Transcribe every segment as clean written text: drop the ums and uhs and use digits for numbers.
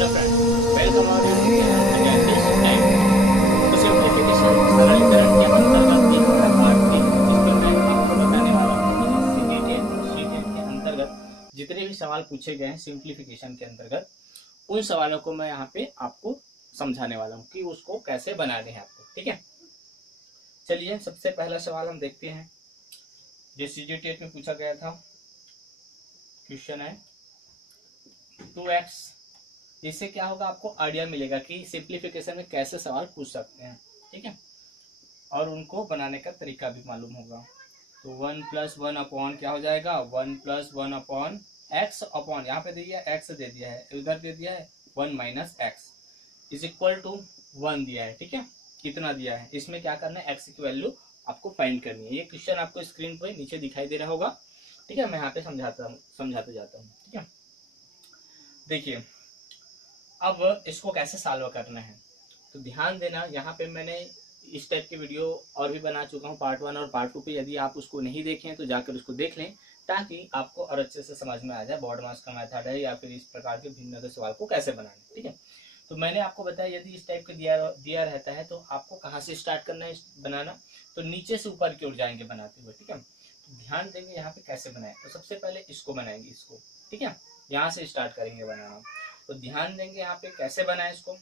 Hello friend, welcome और again this time तो simplification सरलीकरण के अंतर्गत ये हमारा पार्ट 3 जिसमें मैं आपको बताने वाला हूँ कि सीटेट के अंतर्गत जितने भी सवाल पूछे गए हैं सिंप्लीफिकेशन के अंतर्गत उन सवालों को मैं यहाँ पे आपको समझाने वाला हूँ कि उसको कैसे बनाने हैं आपको। ठीक है, चलिए सबसे पहला सवाल हम देखते हैं जो सीटेट में पूछा गया था। क्वेश्चन है 2x। इससे क्या होगा, आपको आइडिया मिलेगा कि सिंप्लीफिकेशन में कैसे सवाल पूछ सकते हैं। ठीक है, और उनको बनाने का तरीका भी मालूम होगा। तो 1 + 1 अपॉन क्या हो जाएगा, 1 + 1 अपॉन x अपॉन यहाँ पे दे दिया x दे दिया है, उधर दे दिया है 1 - x इज इक्वल टू 1 दिया है। ठीक है, कितना दिया है, इसमें क्या करना है, x की वैल्यू आपको फाइंड करनी है। ये क्वेश्चन आपको स्क्रीन पे नीचे दिखाई दे रहा होगा। ठीक है, मैं यहाँ पे समझाते जाता हूँ। ठीक है, देखिए अब इसको कैसे सॉल्व करना है तो ध्यान देना। यहाँ पे मैंने इस टाइप की वीडियो और भी बना चुका हूँ, पार्ट 1 और पार्ट 2 पे। यदि आप उसको नहीं देखें तो जाकर उसको देख लें ताकि आपको और अच्छे से समझ में आ जाए बोर्ड मार्क्स का मेथड है या फिर इस प्रकार के भिन्न सवाल को कैसे बनाना। ठीक है, तो मैंने आपको बताया यदि इस टाइप का दिया रहता है तो आपको कहाँ से स्टार्ट करना है बनाना, तो नीचे से ऊपर की ओर जाएंगे बनाते हुए। ठीक है, तो ध्यान देंगे यहाँ पे कैसे बनाए। तो सबसे पहले इसको बनाएंगे, इसको। ठीक है, यहाँ से स्टार्ट करेंगे बनाना। तो ध्यान देंगे यहाँ पे कैसे बनाए इसको।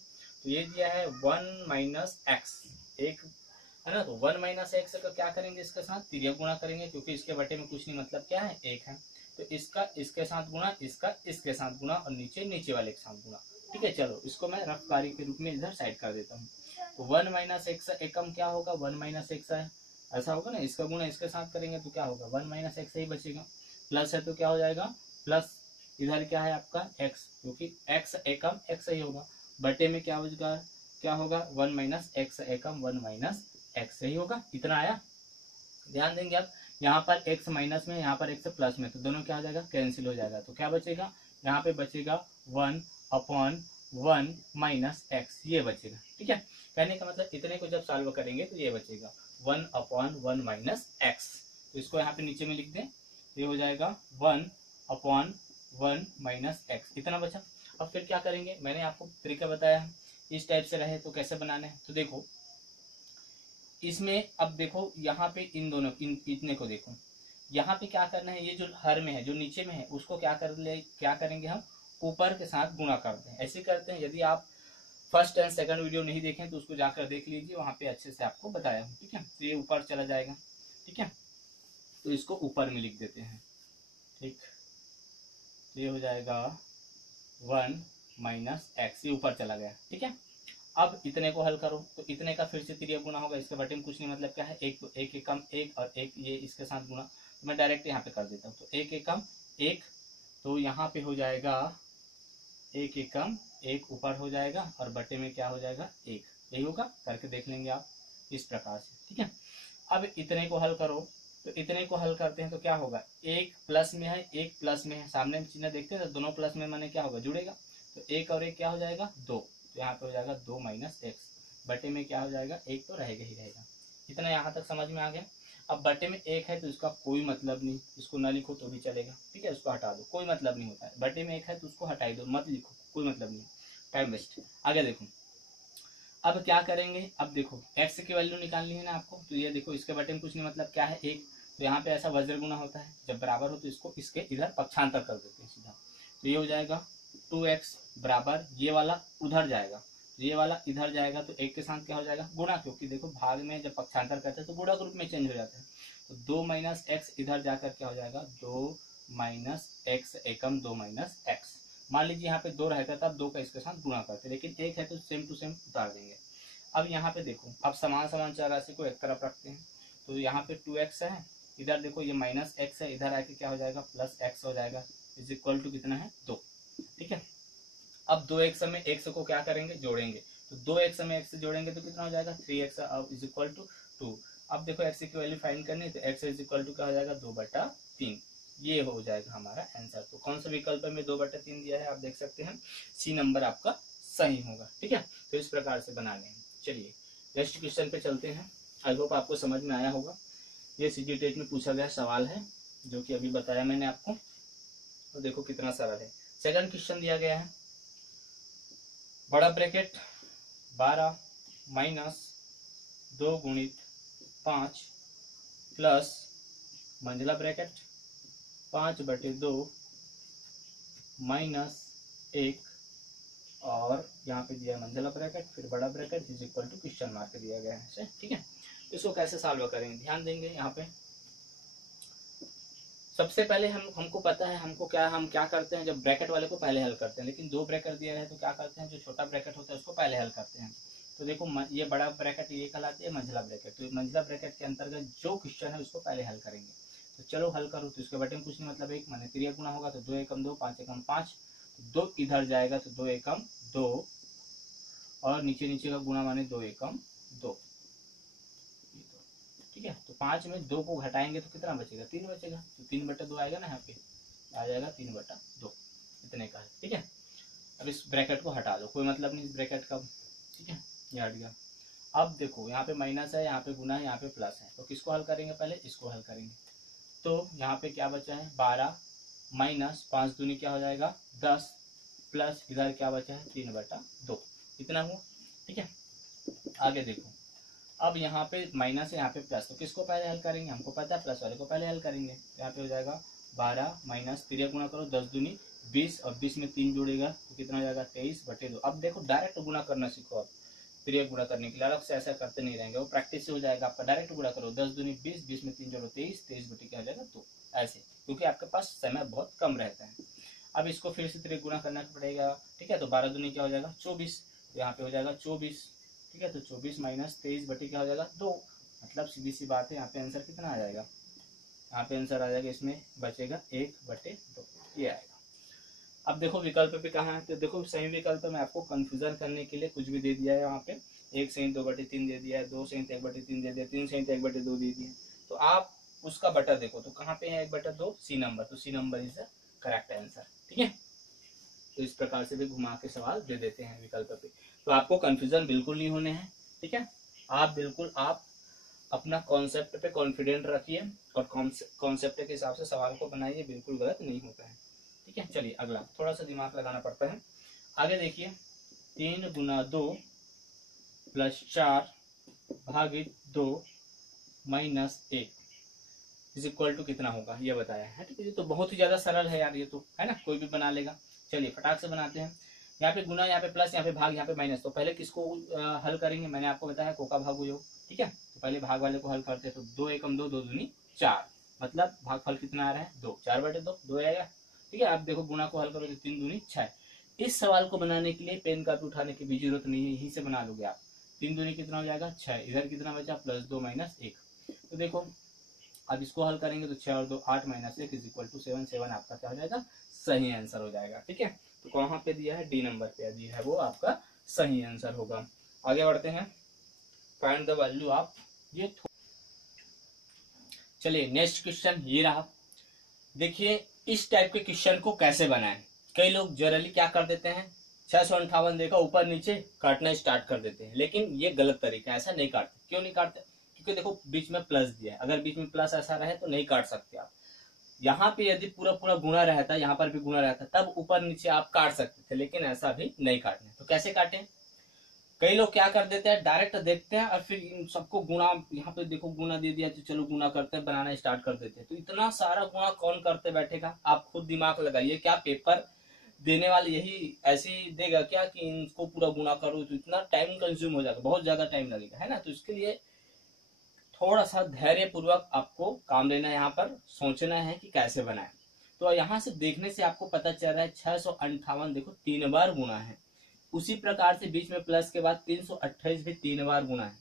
तो ये दिया है 1 - x, एक है ना। तो 1 - x का क्या करेंगे, इसके साथ तिर्यक गुणा करेंगे क्योंकि इसके बटे में कुछ नहीं, मतलब क्या है, एक है। तो इसका इसके साथ गुणा, इसका इसके साथ गुणा और नीचे वाले के साथ गुणा। ठीक है, चलो इसको मैं रफ कार्य के रूप में इधर साइड कर देता हूँ। तो 1 - x एकम क्या होगा, 1 - x है, ऐसा होगा ना। इसका गुणा इसके साथ करेंगे तो क्या होगा, 1 - x ही बचेगा। प्लस है तो क्या हो जाएगा, प्लस इधर क्या है आपका x, क्योंकि x एकम x ही होगा। बटे में क्या होगा, 1 - x एकम 1 - x ही होगा। इतना आया। ध्यान देंगे अब यहाँ पर x माइनस में, यहाँ पर x प्लस में, तो दोनों क्या हो जाएगा, कैंसिल हो जाएगा। तो क्या बचेगा, यहाँ पे बचेगा 1/1 - x, ये बचेगा। ठीक है, कहने का मतलब इतने को जब सॉल्व करेंगे तो ये बचेगा 1/1 - x। तो इसको यहाँ पे नीचे में लिख दें, ये हो जाएगा 1/1 - x, इतना बचा। अब फिर क्या करेंगे, मैंने आपको तरीका बताया है, इस टाइप से रहे तो कैसे बनाना है। तो देखो इसमें, अब देखो यहाँ पे इन दोनों इतने को देखो, यहाँ पे क्या करना है, ये जो हर में है, जो नीचे में है, उसको क्या करेंगे हम, ऊपर के साथ गुणा करते हैं। ऐसे करते हैं। यदि आप फर्स्ट एंड सेकंड वीडियो नहीं देखें तो उसको जाकर देख लीजिए, वहां पे अच्छे से आपको बताया हूँ। ठीक है, तो ये ऊपर चला जाएगा। ठीक है, तो इसको ऊपर में लिख देते हैं। ठीक, तो ये हो जाएगा 1 - x, ये ऊपर चला गया। ठीक है, अब इतने को हल करो तो इतने का फिर से तिर्यक गुणा होगा, इसके बटे में कुछ नहीं, मतलब क्या है, एक। तो एक एकम एक और एक ये इसके साथ गुणा, तो मैं डायरेक्ट यहाँ पे कर देता हूँ। तो एक एकम एक, तो यहाँ पे हो जाएगा एक एकम एक ऊपर हो जाएगा और बटे में क्या हो जाएगा, एक। यही होगा, करके देख लेंगे आप इस प्रकार से। ठीक है, अब इतने को हल करो। तो इतने को हल करते हैं तो क्या होगा, एक प्लस में है, एक प्लस में है, सामने चिन्ह देखते हैं तो दोनों प्लस में माने क्या होगा, जुड़ेगा। तो एक और एक क्या हो जाएगा, 2। तो यहाँ पे हो जाएगा 2 - x, बटे में क्या हो जाएगा, एक तो रहेगा ही रहेगा। इतना यहाँ तक समझ में आ गया। अब बटे में एक है तो इसका कोई मतलब नहीं, इसको ना लिखो तो भी चलेगा। ठीक है, उसको हटा दो, कोई मतलब नहीं होता है। बटे में एक है तो उसको हटाई दो, मत लिखो, कोई मतलब नहीं, टाइम वेस्ट। आगे देखो अब क्या करेंगे। अब देखो x की वैल्यू निकालनी है ना आपको, तो ये देखो इसके बटे में कुछ नहीं, मतलब क्या है, एक। तो यहाँ पे ऐसा वज्र गुना होता है, जब बराबर हो तो इसको इसके इधर पक्षांतर कर देते हैं सीधा। तो ये हो जाएगा 2x बराबर, ये वाला उधर जाएगा, ये वाला इधर जाएगा, तो एक के साथ क्या हो जाएगा, गुणा, क्योंकि देखो भाग में जब पक्षांतर करते हैं तो गुणा ग्रुप में चेंज हो जाता है। तो 2 - x इधर जाकर क्या हो जाएगा, 2 - x एकम 2 - x। मान लीजिए यहाँ पे 2 रहता तब 2 का इसके साथ गुणा करते, लेकिन एक है तो सेम टू सेम उतार देंगे। अब यहाँ पे देखो, अब समान समान चर राशि को एक तरफ रखते हैं। तो यहाँ पे 2x है, इधर देखो ये -x है, इधर आके क्या हो जाएगा, +x हो जाएगा, इज इक्वल टू कितना है, 2। ठीक है, अब 2x में x को क्या करेंगे, जोड़ेंगे। तो 2x में x जोड़ेंगे तो कितना हो जाएगा, 3x, अब इज इक्वल टू 2। अब देखो x की वैल्यू फाइंड करनी है, तो x इज इक्वल टू क्या हो जाएगा, 2/3। ये हो जाएगा हमारा आंसर। तो कौन सा विकल्प में 2/3 दिया है, आप देख सकते हैं, सी नंबर आपका सही होगा। ठीक है, तो इस प्रकार से बनाने हैं। चलिए नेक्स्ट क्वेश्चन पे चलते हैं। आई होप आपको समझ में आया होगा। ये सीजीटेट में पूछा गया सवाल है जो कि अभी बताया मैंने आपको। तो देखो कितना सरल है। सेकंड क्वेश्चन दिया गया है बड़ा ब्रैकेट 12 माइनस 2 गुणित 5 प्लस मंझला ब्रैकेट 5/2 माइनस 1 और यहाँ पे दिया है मंझला ब्रैकेट, फिर बड़ा bracket is equal to question mark दिया गया है। ठीक है, इसको कैसे सॉल्व करेंगे ध्यान देंगे। यहाँ पे सबसे पहले हमको पता है हम क्या करते हैं, जब ब्रैकेट वाले को पहले हल करते हैं, लेकिन 2 ब्रैकेट दिया है तो क्या करते हैं, जो छोटा ब्रैकेट होता है उसको पहले हल करते हैं। तो देखो ये बड़ा ब्रैकेट ये कहलाती है मंझला ब्रैकेट, तो मंझला ब्रैकेट के अंतर्गत जो क्वेश्चन है उसको पहले हल करेंगे। तो चलो हल करो, तो इसके बटे में कुछ नहीं मतलब 1 माने 3 गुना होगा तो 2 एकम 2, 5 एकम 5, तो 2 इधर जाएगा तो 2 एकम 2 और नीचे नीचे का गुणा माने 2 एकम 2। ठीक है, तो 5 में 2 को घटाएंगे तो कितना बचेगा, 3 बचेगा, तो 3/2 आएगा ना, यहाँ पे आ जाएगा 3/2 इतने का है। ठीक है, अब इस ब्रैकेट को हटा दो, कोई मतलब नहीं इस ब्रैकेट का। ठीक है, ये हट गया। अब देखो यहाँ पे माइनस है, यहाँ पे गुना है, यहाँ पे प्लस है, तो किसको हल करेंगे, पहले इसको हल करेंगे। तो यहाँ पे क्या बचा है 12 माइनस 5 दूनी क्या हो जाएगा 10 प्लस इधर क्या बचा है 3/2 इतना हुआ। ठीक है, आगे देखो, अब यहाँ पे माइनस है यहाँ पे प्लस, तो किसको पहले हल करेंगे, हमको पता है प्लस वाले को पहले हल करेंगे। तो यहाँ पे हो जाएगा 12 माइनस 3 गुना करो 10 दूनी 20 और 20 में 3 जुड़ेगा तो कितना हो जाएगा 23/2। अब देखो डायरेक्ट गुना करना सीखो, अब 3 गुना करने के लिए अलग से ऐसा करते नहीं रहेंगे, वो प्रैक्टिस से हो जाएगा आपका। डायरेक्ट गुना करो 10 दूनी 20, 20 में 3 जोड़ो 23, 23 क्या हो जाएगा 2 ऐसे, क्योंकि आपके पास समय बहुत कम रहता है। अब इसको फिर से 3 गुना करना पड़ेगा। ठीक है, तो 12 दूनी क्या हो जाएगा 24, तो यहाँ पे हो जाएगा 24। ठीक है, तो 24 माइनस 23 क्या हो जाएगा 2, मतलब सीधी सी बात है, यहाँ पे आंसर कितना आ जाएगा, यहाँ पे आंसर आ जाएगा, इसमें बचेगा 1/2 ये आएगा। अब देखो विकल्प पे कहाँ है, तो देखो सही विकल्प में आपको कंफ्यूजन करने के लिए कुछ भी दे दिया है, यहाँ पे 1 सही 2/3 दे दिया है, 2 सही 1/3 दे दिया, 3 सही 1/2 दे दिया, तो आप उसका बटा देखो तो कहाँ पे है 1/2 सी नंबर, तो C number is the correct answer. ठीक है, तो इस प्रकार से भी घुमा के सवाल दे देते हैं विकल्प पे, तो आपको कंफ्यूजन बिल्कुल नहीं होने हैं। ठीक है, आप अपना कॉन्सेप्ट पे कॉन्फिडेंट रखिए और कॉन्सेप्ट के हिसाब से सवाल को बनाइए, बिल्कुल गलत नहीं होता है। ठीक है, चलिए अगला, थोड़ा सा दिमाग लगाना पड़ता है। आगे देखिए 3 गुना 2 प्लस 4 भागित 2 माइनस 1 इज इक्वल टू कितना होगा ये बताया है। ठीक है, ये तो बहुत ही ज्यादा सरल है यार, ये तो है ना, कोई भी बना लेगा। चलिए फटाक से बनाते हैं। यहाँ पे गुना, यहाँ पे प्लस, यहाँ पे भाग, यहाँ पे माइनस, तो पहले किसको हल करेंगे, मैंने आपको बताया को का भाग योग। ठीक है, तो पहले भाग वाले को हल करते हैं, तो 2 एकम 2, 2 दूनी 4, मतलब भागफल कितना आ रहा है 2, 4/2 आएगा। ठीक है, आप देखो गुना को हल करो तो 3 दूनी 6। इस सवाल को बनाने के लिए पेन कापी उठाने की भी जरूरत नहीं है, यहीं से बना लोगे आप। 3 दूनी कितना हो जाएगा 6, इधर कितना बचा +2 माइनस 1, तो देखो अब इसको हल करेंगे तो 6 और 2 8 माइनस 1 इज इक्वल टू 7, 7 आपका क्या हो जाएगा सही आंसर हो जाएगा। ठीक है, तो कहाँ पे दिया है डी नंबर पे दिया है, वो आपका सही आंसर होगा। आगे बढ़ते हैं, फाइंड द वैल्यू ऑफ ये। चलिए नेक्स्ट क्वेश्चन ये रहा। देखिए इस टाइप के क्वेश्चन को कैसे बनाएं। कई लोग जनरली क्या कर देते हैं 658 देखा ऊपर नीचे काटना स्टार्ट कर देते हैं, लेकिन ये गलत तरीका है, ऐसा नहीं काटते। क्यों नहीं काटते, क्योंकि देखो बीच में प्लस दिया है, अगर बीच में प्लस ऐसा रहे तो नहीं काट सकते आप। यहाँ पे यदि पूरा पूरा गुणा रहता, यहाँ पर भी गुणा रहता, तब ऊपर नीचे आप काट सकते थे, लेकिन ऐसा भी नहीं काटना। तो कैसे काटें, कई लोग क्या कर देते हैं डायरेक्ट देखते हैं और फिर इन सबको गुणा, यहाँ पे देखो गुणा दे दिया तो चलो गुणा करते हैं, बनाना स्टार्ट कर देते हैं। तो इतना सारा गुणा कौन करते बैठेगा, आप खुद दिमाग लगाइए, क्या पेपर देने वाले यही ऐसे ही देगा क्या कि इनको पूरा गुणा करो, तो इतना टाइम कंज्यूम हो जाएगा, बहुत ज्यादा टाइम लगेगा, है ना। तो इसके लिए थोड़ा सा धैर्य पूर्वक आपको काम लेना है, यहाँ पर सोचना है कि कैसे बनाए। तो यहाँ से देखने से आपको पता चल रहा है 658 देखो 3 बार गुणा है, उसी प्रकार से बीच में प्लस के बाद 328 भी 3 बार गुणा है,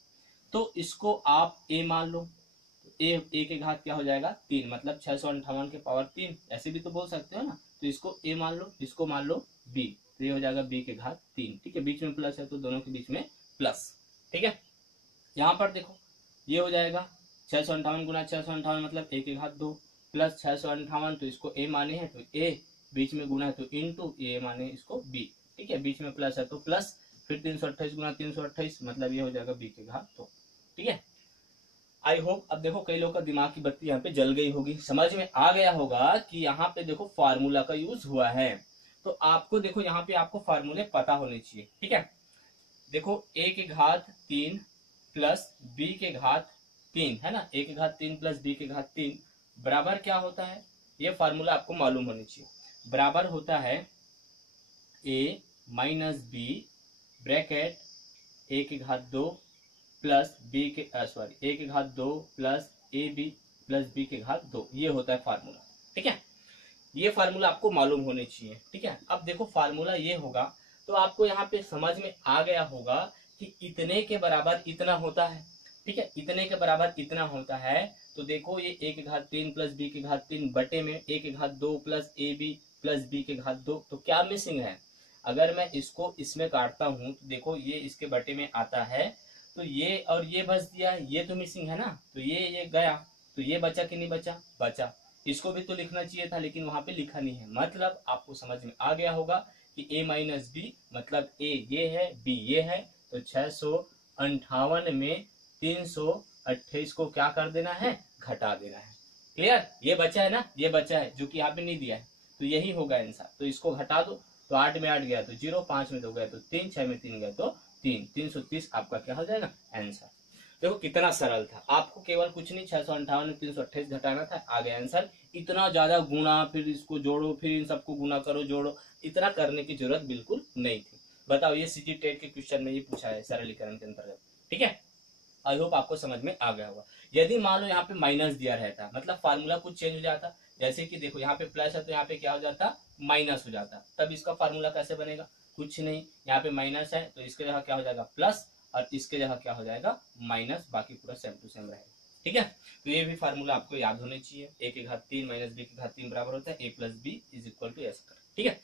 तो इसको आप ए मान लो। ए के घात क्या हो जाएगा 3, मतलब 658 के पावर 3, ऐसे भी तो बोल सकते हो ना। तो इसको ए मान लो, इसको मान लो बी, तो ये हो जाएगा बी के घात 3। ठीक है, बीच में प्लस है तो दोनों के बीच में प्लस। ठीक है, यहाँ पर देखो ये हो जाएगा 658 गुना 658 मतलब ए के घात 2 प्लस 658, तो इसको ए माने हैं तो ए, बीच में गुना है तो इनटू ए माने इसको बी। ठीक है, बीच में प्लस है तो प्लस, फिर 328 गुना 328 मतलब ये हो जाएगा बी के घात 2। ठीक है, आई होप अब देखो कई लोग का दिमाग की बत्ती यहाँ पे जल गई होगी, समझ में आ गया होगा कि यहाँ पे देखो फार्मूला का यूज हुआ है। तो आपको देखो यहाँ पे आपको फार्मूले पता होने चाहिए, ठीक है। देखो a के घात 3 प्लस b के घात 3 है ना, a के घात 3 प्लस b के घात 3 बराबर क्या होता है, ये फार्मूला आपको मालूम होनी चाहिए। बराबर होता है a minus B bracket a के घात 2 प्लस b के सॉरी a के घात 2 plus A B plus b के घात 2, ये होता है फार्मूला, ठीक है। ये फार्मूला आपको मालूम होने चाहिए, ठीक है। अब देखो फार्मूला ये होगा तो आपको यहाँ पे समझ में आ गया होगा कि इतने के बराबर इतना होता है, ठीक है। इतने के बराबर इतना होता है तो देखो ये a के घात 3 प्लस b के घात 3 बटे में a के घात 2 plus A B plus b के घात 2, तो क्या मिसिंग है। अगर मैं इसको इसमें काटता हूं तो देखो ये इसके बटे में आता है, तो ये और ये बच दिया, ये तो मिसिंग है ना, तो ये गया, तो ये बचा कि नहीं बचा, बचा। इसको भी तो लिखना चाहिए था लेकिन वहां पे लिखा नहीं है। मतलब आपको समझ में आ गया होगा कि a माइनस बी मतलब a ये है b ये है, तो 658 में 328 को क्या कर देना है, घटा देना है। क्लियर, ये बचा है ना, ये बचा है जो कि यहाँ पे नहीं दिया है, तो यही होगा आंसर। तो इसको घटा दो, तो 8 में 8 गया तो 0, 5 में 2 गया तो 3, 6 में 3 गया तो 3, 330 आपका क्या हो जाएगा आंसर। देखो कितना सरल था, आपको केवल कुछ नहीं 658 में 328 घटाना था, आ गया आंसर। इतना ज्यादा गुणा, फिर इसको जोड़ो, फिर इन सबको गुणा करो जोड़ो, इतना करने की जरूरत बिल्कुल नहीं थी। बताओ, ये सीजी टेट के क्वेश्चन में ये पूछा है सरलीकरण के अंतर्गत, ठीक है। आई होप आपको समझ में आ गया होगा। यदि मान लो यहाँ पे माइनस दिया रहता, मतलब फार्मूला कुछ चेंज हो जाता, जैसे कि देखो यहाँ पे प्लस है तो यहाँ पे क्या हो जाता, माइनस हो जाता, तब इसका फार्मूला कैसे बनेगा, कुछ नहीं, यहाँ पे माइनस है तो इसके जगह क्या हो जाएगा प्लस, और इसके जगह क्या हो जाएगा माइनस, बाकी पूरा सेम टू सेम रहेगा, ठीक है। तो ये भी फार्मूला आपको याद होने चाहिए, a के घात 3 माइनस b के घात 3 बराबर होता है a plus B is equal to s, ठीक है।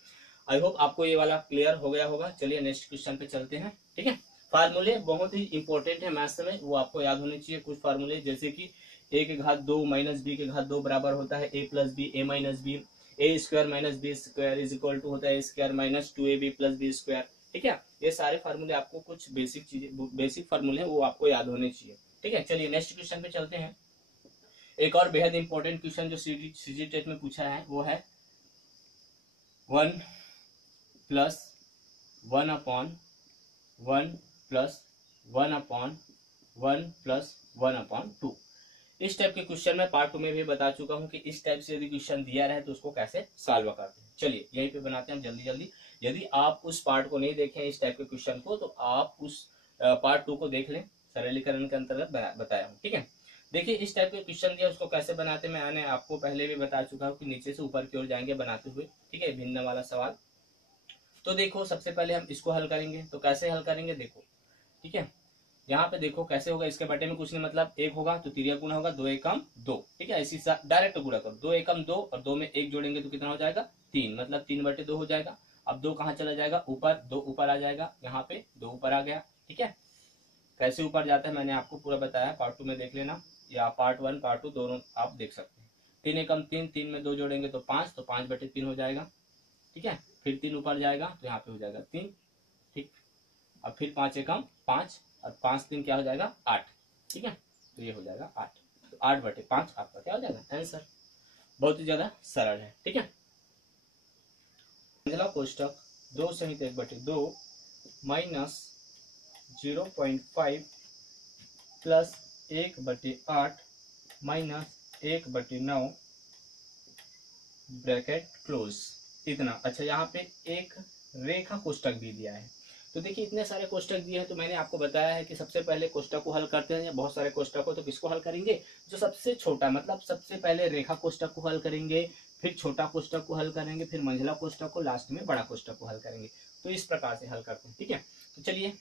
आई होप आपको ये वाला क्लियर हो गया होगा। चलिए नेक्स्ट क्वेश्चन पे चलते हैं, ठीक है। फार्मूले बहुत ही इंपॉर्टेंट है मैथ्स में, वो आपको याद होने चाहिए। कुछ फार्मूले जैसे कि a के घात 2 माइनस b के घात 2 बराबर होता है a plus B A minus B, A square minus B square is equal to होता है a square minus 2ab plus B square, ठीक है। ये सारे फार्मूले आपको कुछ बेसिक चीजें, बेसिक फार्मूले हैं वो आपको याद होने चाहिए, ठीक है। चलिए नेक्स्ट क्वेश्चन पे चलते हैं। एक और बेहद इंपॉर्टेंट क्वेश्चन जो सीजी टेट में पूछा है वो है 1 plus 1 upon 1 plus 1 upon 1 plus 1 upon 2। इस टाइप के क्वेश्चन में पार्ट 2 में भी बता चुका हूं कि इस टाइप से यदि क्वेश्चन दिया रहे तो उसको कैसे सॉल्व करते हैं। चलिए यहीं पे बनाते हैं हम जल्दी जल्दी। यदि आप उस पार्ट को नहीं देखें इस टाइप के क्वेश्चन को, तो आप उस पार्ट 2 को देख लें, सरलीकरण के अंतर्गत बताया हूँ, ठीक है। देखिए इस टाइप के क्वेश्चन दिया उसको कैसे बनाते हैं, मैंने आपको पहले भी बता चुका हूँ कि नीचे से ऊपर की ओर जाएंगे बनाते हुए, ठीक है, भिन्न वाला सवाल। तो देखो सबसे पहले हम इसको हल करेंगे, तो कैसे हल करेंगे देखो, ठीक है। यहाँ पे देखो कैसे होगा, इसके बटे में कुछ नहीं, मतलब 1 होगा तो तिरिया गुना होगा, 2 एकम 2, ठीक है। इसी डायरेक्ट गुणा करो, 2 एकम 2 और 2 में 1 जोड़ेंगे तो कितना हो जाएगा 3, मतलब 3/2 हो जाएगा। अब 2 कहाँ चला जाएगा ऊपर, 2 ऊपर आ जाएगा, यहाँ पे 2 ऊपर आ गया, ठीक है। कैसे ऊपर जाता है मैंने आपको पूरा बताया, पार्ट 2 में देख लेना, या पार्ट 1 पार्ट 2 दोनों आप देख सकते हैं। 3 एकम 3, 3 में 2 जोड़ेंगे तो 5, तो 5/3 हो जाएगा, ठीक है। फिर 3 ऊपर जाएगा तो यहाँ पे हो जाएगा 3, ठीक। अब फिर 5 एकम 5 और 5 3 क्या हो जाएगा 8, ठीक है। तो ये हो जाएगा 8, तो 8/5 आपका क्या हो जाएगा आंसर। बहुत ही ज्यादा सरल है, ठीक है। कोष्टक 2 सहित 1/2 minus 0.5 plus 1/8 minus 1/9 bracket close, इतना। अच्छा यहाँ पे एक रेखा कोष्टक भी दिया है, तो देखिए इतने सारे कोष्टक दिए हैं, तो मैंने आपको बताया है कि सबसे पहले कोष्टक को हल करते हैं, या बहुत सारे कोष्टक हो तो किसको हल करेंगे, जो सबसे छोटा, मतलब सबसे पहले रेखा कोष्टक को हल करेंगे, फिर छोटा कोष्टक को हल करेंगे, फिर मंझला कोष्टक को, लास्ट में बड़ा कोष्टक को हल करेंगे। तो इस प्रकार से हल करते हैं, ठीक है। तो चलिए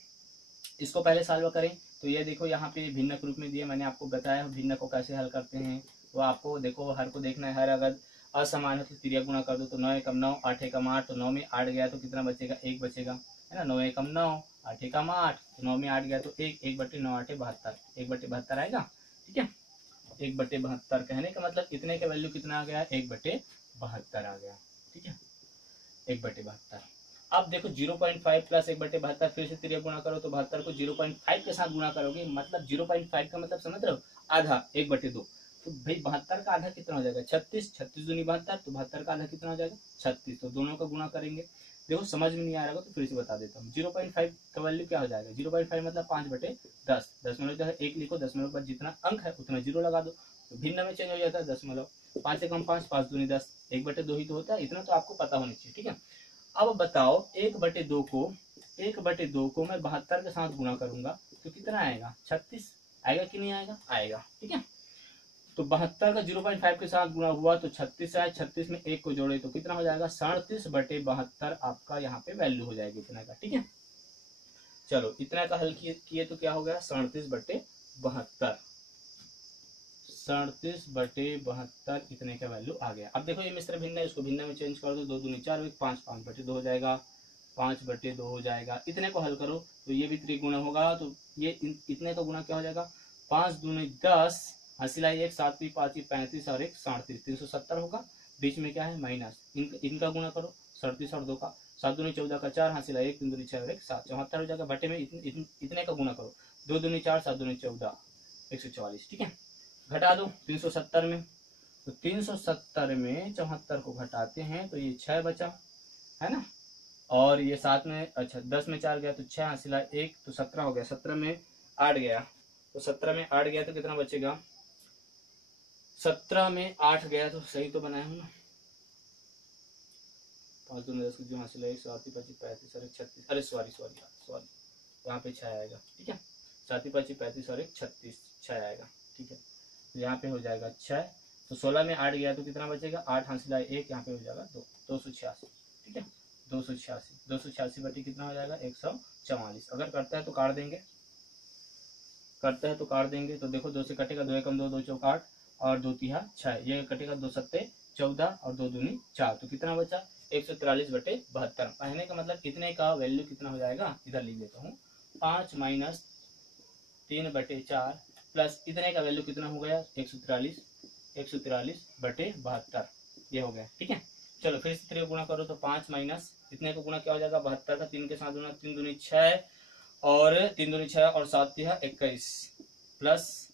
इसको पहले सॉल्व करें। तो ये देखो यहाँ पे भिन्न के रूप में दिया, मैंने आपको बताया भिन्न को कैसे हल करते हैं। तो आपको देखो हर को देखना है, हर अगर असमान है तो तिरिया गुणा कर दो, तो 9 एकम 9, 8 एकम 8, तो 9 में 8 गया तो कितना बचेगा 1 बचेगा, है ना। 9 एकम 9, 8 एकम 8, तो 9 में 8 गया तो 1, 1/9 8 72, 1/72 आएगा, ठीक है। 1/72 कहने का मतलब इतने का वैल्यू कितना आ गया 1/72 आ गया, ठीक है, 1/72। अब देखो 0.5 प्लस 1/72, फिर से तिरिया गुणा करो तो 72 को 0.5 के साथ गुणा करोगे, मतलब 0.5 का मतलब समझ रहे हो आधा 1/2, तो भाई 72 का आधा कितना हो जाएगा 36, 36 दूनी 72, तो 72 का आधा कितना हो जाएगा 36। तो दोनों का गुणा करेंगे। देखो समझ में नहीं आ रहा होगा तो फिर से बता देता हूँ। 0.5 का वैल्यू क्या हो जाएगा, 0.5 मतलब 5/10, दशमलव जो है 1 लिखो, दशमलव पर जितना अंक है उतना 0 लगा दो, तो भिन्न में चेंज हो जाता है दशमलव। 5 से कम 5, 5 दूनी 10, 1/2 ही तो होता है, इतना तो आपको पता होना चाहिए। ठीक है, अब बताओ 1/2 को 1/2 को मैं 72 के साथ गुणा करूंगा तो कितना आएगा 36 आएगा कि नहीं आएगा, आएगा। ठीक है, तो 72 का 0.5 के साथ गुणा हुआ तो 36 आया, 36 में 1 को जोड़े तो कितना हो जाएगा 37/72 आपका यहाँ पे वैल्यू हो जाएगी इतना का। ठीक है, चलो इतना का हल किए तो क्या हो गया 37/72, 37/72 इतने का वैल्यू आ गया। अब देखो ये मिश्र भिन्न है, इसको भिन्न में चेंज कर दो, 2 दूनी 4, 5, 5/2 हो जाएगा, 5/2 हो जाएगा। इतने को हल करो तो ये भी त्रिगुण होगा, तो ये इतने का गुणा क्या हो जाएगा 5 दूनी 10, हासिल 1, 7 5 35 और 1 37, 370 होगा। बीच में क्या है माइनस, इनका गुणा करो 37 और 2 का, 7 दूनी 14 का 4, हासिल 1, 3 दूनी 6 और 1 7, 74 हो जाएगा। बटे में इतने का गुणा करो, 2 दूनी 4, 7 दूनी 14, 144। ठीक है, घटा दो 370 में, तो 370 में 74 को घटाते हैं तो ये 6 बचा है ना, और ये 7 में, अच्छा 10 में 4 गया तो 6, हासिला 1 तो 17 हो गया, 17 में 8 गया तो 17 में 8 गया तो कितना बचेगा 17 में 8 गया तो सही तो बनाया हूँ ना, 5 दूनी 10 जो हासिल 1, 7 25 35 और 1 36, अरे सॉरी यहाँ पे 6 आएगा। ठीक है, 7 25 35 और 1 36, 6 आएगा। ठीक है, तो यहाँ पे हो जाएगा 6, तो 16 में 8 गया तो कितना बचेगा 8, हासिला 1, यहाँ पे हो जाएगा 2, 286। ठीक है, 286 बटे कितना हो जाएगा 144। अगर करता है तो काट देंगे, तो देखो 2 से कटेगा, 2 एकम 2, 2 चौक 8 और 2 तिहा 6, ये कटेगा 2 सत्ते 14 और 2 दूनी 4, तो कितना बचा 143/72। कहने का मतलब इतने का वैल्यू कितना हो जाएगा, इधर लिख देता हूँ 5 - 3/4 प्लस इतने का वैल्यू कितना हो गया 143/72 ये हो गया। ठीक है, चलो फिर से 3 गुणा करो तो 5 माइनस इतने को गुणा क्या हो जाएगा 72 का, 3 के साथ गुणा, 3 दूनी 6 और 3 दूनी 6 और 7 तिहा 21 प्लस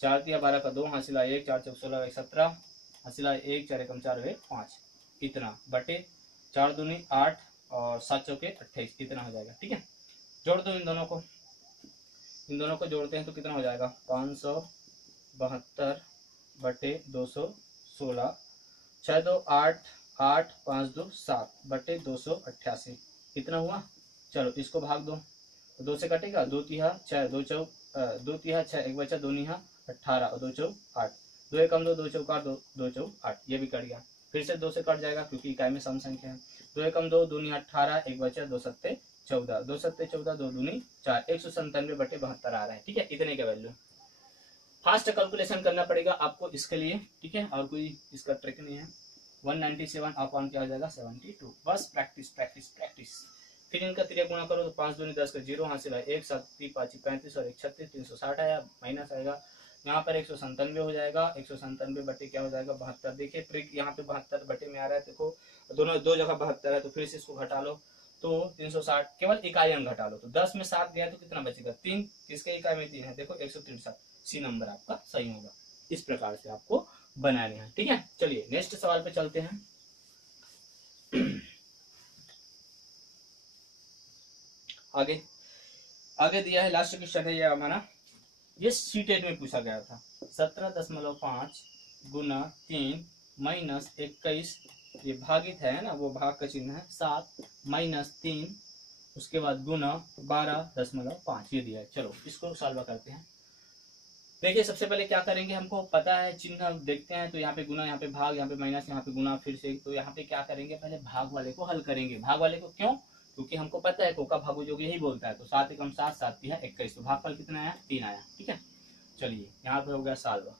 4 तिहा 12 का 2, हासिला 1, 4 चौक 16 1 17, हासिला 1, 4 एकम 4 वे 5 इतना बटे 4 दूनी 8 और 7 चौके 28 इतना हो जाएगा। ठीक है, जोड़ दो इन दोनों को जोड़ते हैं तो कितना हो जाएगा 572/216, 6 2 8 8 5 2 7/288 इतना हुआ। चलो इसको भाग दो, तो 2 से कटेगा, 2 तिहा 6, 2 चौक 2 तिहा 6, एक बचा 2 निहा 18 और 2 चौक 8, 2 एकम 2, 2 चौक 8, 2 चौक 8 ये भी कट गया। फिर से 2 से कट जाएगा क्योंकि इकाई में सम संख्या है, 2 एकम 2, 2 निहा 18, एक बचा 2 सत्ते 14, 2 सत्ते 14, 2 दूनी 4, 197/72 आ रहा है। ठीक है, इतने का वैल्यू फास्ट कैलकुलेशन करना पड़ेगा आपको इसके लिए। ठीक है, और कोई इसका ट्रिक नहीं है। 197 अपॉन क्या हो जाएगा 72, बस प्रैक्टिस प्रैक्टिस प्रैक्टिस। फिर इनका 3 गुणा करो तो 5 दूनी 10 का 0, हासिल है 1, 7 5 35 और 1 36, 360 आया, माइनस आएगा यहाँ पर 197 हो जाएगा, 197 बटे क्या हो जाएगा 72। देखिए ट्रिक यहाँ पे 72 बटे में आ रहा है, देखो दोनों दो जगह 72 है तो फिर से इसको घटा लो तो 360, केवल इकाई अंक घटा लो तो 10 में 7 गया तो कितना बचेगा 3, किसके इकाई में 3 है, देखो 163, सी नंबर आपका सही होगा। इस प्रकार से आपको बनाने हैं। ठीक है, चलिए नेक्स्ट सवाल पे चलते हैं। आगे दिया है, लास्ट क्वेश्चन है ये हमारा, ये सीटेट में पूछा गया था। 17.5 गुना 3 माइनस 21, ये भागित है ना, वो भाग का चिन्ह है, 7 माइनस 3 उसके बाद गुना 12.5 ये दिया है। चलो इसको सॉल्व करते हैं। देखिए सबसे पहले क्या करेंगे, हमको पता है चिन्ह देखते हैं तो यहाँ पे गुना, यहाँ पे भाग, यहाँ पे माइनस, यहाँ पे गुना, फिर से तो यहाँ पे क्या करेंगे पहले भाग वाले को हल करेंगे। भाग वाले को क्यों, क्योंकि हमको पता है कोका भागो जो यही बोलता है, तो 7 एकम 7, 7 तिहा 21, तो भागफल कितना आया 3 आया। ठीक है, चलिए यहाँ पे हो गया सॉल्व।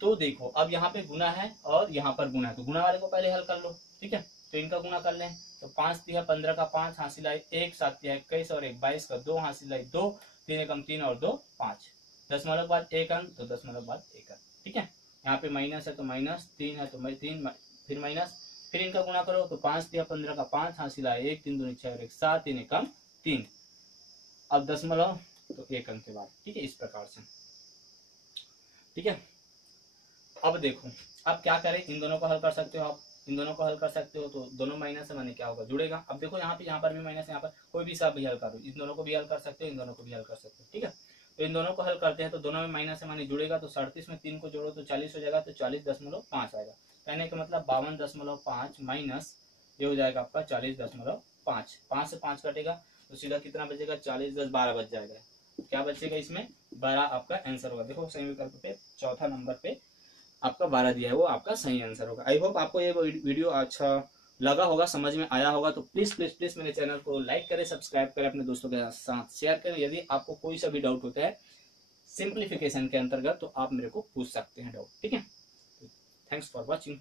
तो देखो अब यहाँ पे गुना है और यहाँ पर गुना है, तो गुना वाले को पहले हल कर लो। ठीक है, तो इनका गुना कर लें तो 5 तिहा 15 का 5, हासिल 1, 7 तिहा 21 और 1 22 का 2, हासिल 2, 3 एकम 3 और 2 5, दशमलव बाद 1 अंक तो दशमलव बाद 1 अंक। ठीक है, यहाँ पे माइनस है तो माइनस, 3 है तो 3 फिर माइनस, फिर इनका गुणा करो तो 5 तिहा 15 का 5, हासिल 1, 3 दूनी 6 और 1 7, 3 एकम 3, अब दशमलव तो 1 अंक के बाद। ठीक है, इस प्रकार से। ठीक है, अब देखो, अब क्या करें, इन दोनों को हल कर सकते हो आप, इन दोनों को हल कर सकते हो, तो दोनों माइनस है माने क्या होगा, जुड़ेगा। अब देखो यहाँ पर भी माइनस, यहाँ पर कोई भी हिसाब भी हल कर दो, इन दोनों को भी हल कर सकते हो, इन दोनों को भी हल कर सकते हो, ठीक है। तो इन दोनों को हल करते हैं तो दोनों में माइनस है माने जुड़ेगा, तो 37 में 3 को जोड़ो तो 40 हो जाएगा, तो 40.5 आएगा। कहने का मतलब 52.5 माइनस ये हो जाएगा आपका 40.5, 5 से 5 कटेगा तो सीधा कितना बचेगा, 40 10 12 बच जाएगा। क्या बचेगा इसमें, 12 आपका आंसर होगा। देखो सही विकल्प पे चौथा नंबर पे आपका 12 दिया है, वो आपका सही आंसर होगा। आई होप आपको ये वीडियो अच्छा लगा होगा, समझ में आया होगा। तो प्लीज प्लीज प्लीज मेरे चैनल को लाइक करें, सब्सक्राइब करें, अपने दोस्तों के साथ शेयर करें। यदि आपको कोई सा भी डाउट होता है सिंप्लीफिकेशन के अंतर्गत तो आप मेरे को पूछ सकते हैं डाउट, ठीक है। Thanks for watching.